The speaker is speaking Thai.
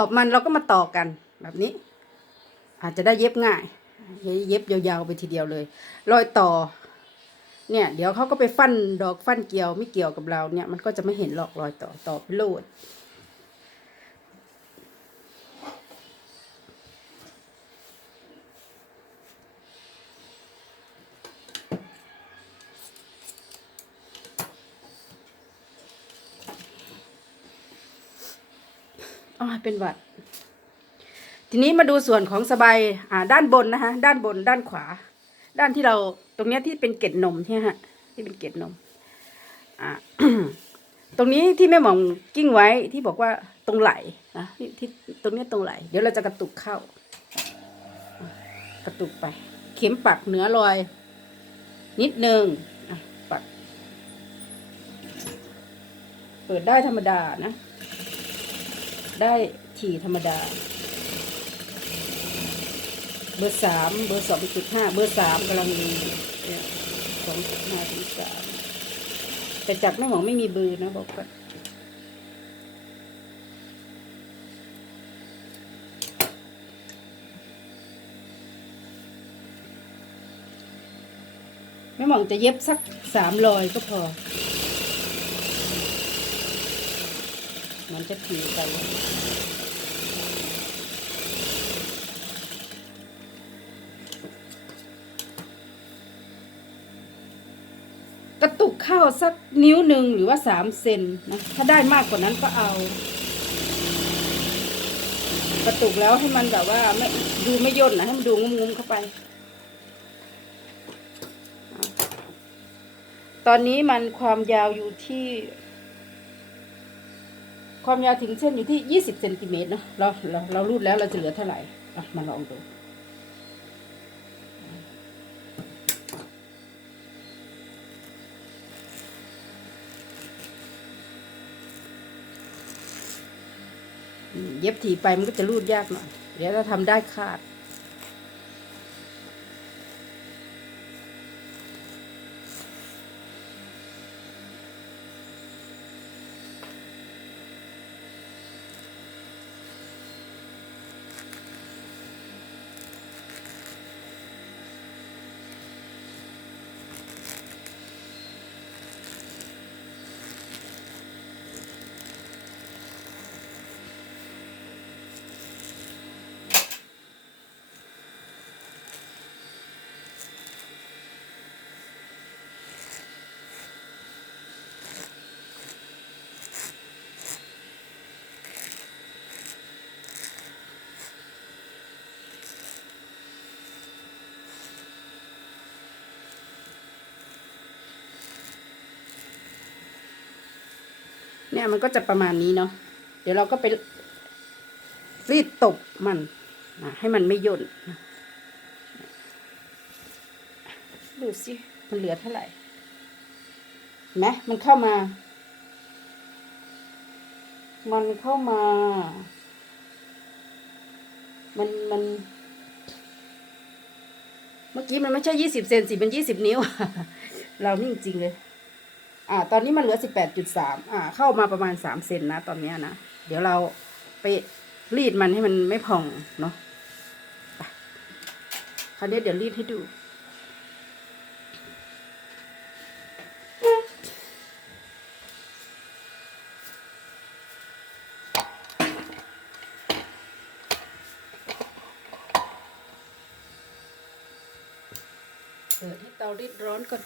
ตอบมันเราก็มาต่อกันแบบนี้ อาจจะได้เย็บง่าย เย็บยาวๆไปทีเดียวเลย รอยต่อ เนี่ย เดี๋ยวเขาก็ไปฟันดอกฟันเกี่ยวไม่เกี่ยวกับเราเนี่ย มันก็จะไม่เห็นหรอกรอยต่อต่อไปโลด อ๋อเป็นหวัด ทีนี้มาดูส่วนของสบายอ่าด้านบนนะคะด้านบนด้านขวา ด้านที่เราตรงเนี้ยที่เป็นเกล็ดนมใช่ไหมฮะที่เป็นเกล็ดนม อ่าตรงนี้ที่แม่หมองกิ้งไว้ที่บอกว่าตรงไหลนะที่ที่ตรงนี้ตรงไหล เดี๋ยวเราจะกระตุกเข้า กระตุกไป เข็มปักเหนือรอย นิดนึงอะปัก เปิดได้ธรรมดานะ ได้ถี่ธรรมดา เบอร์สามเบอร์สองจุดห้าเบอร์สามกำลังมีสองจุดห้าถึงสามแต่จับแม่หมองไม่มีเบอร์นะบอกก่อนแม่หมองจะเย็บสักสามรอยก็พอ มันจะถี่ไปกระตุกข้าวสักนิ้วหนึ่งหรือว่าสามเซนนะ ถ้าได้มากกว่านั้นก็เอา กระตุกแล้วให้มันแบบว่าไม่ดูไม่ย่นนะให้มันดูงุ้มๆเข้าไป ตอนนี้มันความยาวอยู่ที่ ความยาวถึงเส้นอยู่ที่ 20เซนติเมตรเนาะเราเราเรารูดแล้วเราจะเหลือเท่าไหร่อะมาลองดูเย็บถี่ไปมันก็จะรูดยากหน่อยเดี๋ยวเราทำได้คาด เนี่ยมันก็จะประมาณนี้เนาะเดี๋ยวเราก็ไปรีดตบมันนะให้มันไม่ย่นนะดูสิมันเหลือเท่าไหร่เห็นไหมมันเข้ามา มันเข้ามา มันมัน เมื่อกี้มันไม่ใช่ยี่สิบเซนสิมันยี่สิบนิ้ว เรานี่จริงๆเลย อ่าตอนนี้มันเหลือสิบแปดจุดสามอ่าเข้ามาประมาณสามเซนนะตอนเนี้ยนะ เดี๋ยวเราไปรีดมันให้มันไม่พองเนาะไปคราวนี้เดี๋ยวรีดให้ดูเปิดให้เตารีดร้อนก่อน